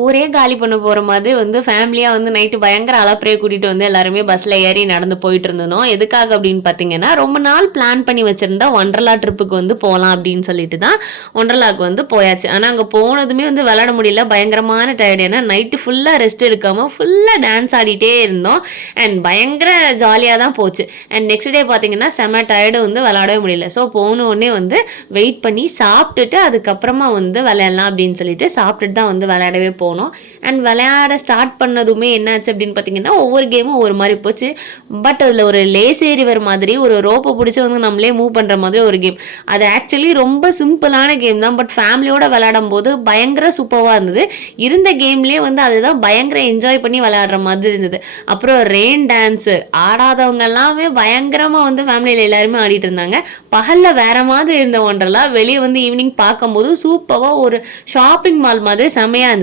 ஊரே காலி பண்ண போற மாதிரி வந்து ஃபேமிலியா வந்து நைட்டு பயங்கர அலப்பறைய கூட்டிட்டு வந்து எல்லாருமே பஸ்ல ஏறி நடந்து போயிட்டு இருந்தோம். எதுக்காக அப்படின்னு பார்த்தீங்கன்னா, ரொம்ப நாள் பிளான் பண்ணி வச்சிருந்தா ஒண்டர்லா ட்ரிப்புக்கு வந்து போலாம் அப்படின்னு சொல்லிட்டு தான் ஒண்டர்லாக்கு வந்து போயாச்சு. ஆனா அங்க போனதுமே வந்து விளையாட முடியல. பயங்கரமான டயர்டு. ஏன்னா நைட்டு ஃபுல்லா ரெஸ்ட் எடுக்காம ஃபுல்லா டான்ஸ் ஆடிட்டே இருந்தோம். அண்ட் பயங்கர ஜாலியா தான் போச்சு. அண்ட் நெக்ஸ்ட் டே பார்த்தீங்கன்னா, செம்ம டயர்டு வந்து விளையாடவே முடியல. ஸோ போன உடனே வந்து வெயிட் பண்ணி சாப்பிட்டுட்டு அதுக்கப்புறமா வந்து விளையாடலாம் அப்படின்னு சொல்லிட்டு சாப்பிட்டுட்டு தான் வந்து விளையாடவே போனோம். அண்ட் விளையாட ஸ்டார்ட் பண்ணதுமே என்னாச்சு அப்படின்னு பார்த்தீங்கன்னா, ஒவ்வொரு கேமும் ஒவ்வொரு மாதிரி போச்சு. பட் அதில் ஒரு லேசே ரிவர் மாதிரி ஒரு ரோப்பை பிடிச்சி வந்து நம்மளே மூவ் பண்ணுற மாதிரி ஒரு கேம். அது ஆக்சுவலி ரொம்ப சிம்பிளான கேம் தான். பட் ஃபேமிலியோட விளையாடும் போது பயங்கர சூப்பராக இருந்தது. இருந்த கேம்லேயே வந்து அதுதான் பயங்கர என்ஜாய் பண்ணி விளையாடுற மாதிரி இருந்தது. அப்புறம் ரெயின் டான்ஸு ஆடாதவங்க எல்லாமே பயங்கரமாக வந்து ஃபேமிலியில் எல்லாருமே ஆடிட்டு இருந்தாங்க. பகலில் வேற மாதிரி இருந்த ஒன்றெல்லாம் வெளியே வந்து ஈவினிங் பார்க்கும்போது சூப்பராக ஒரு ஷாப்பிங் மால் மாதிரி செமையாக இருந்தது.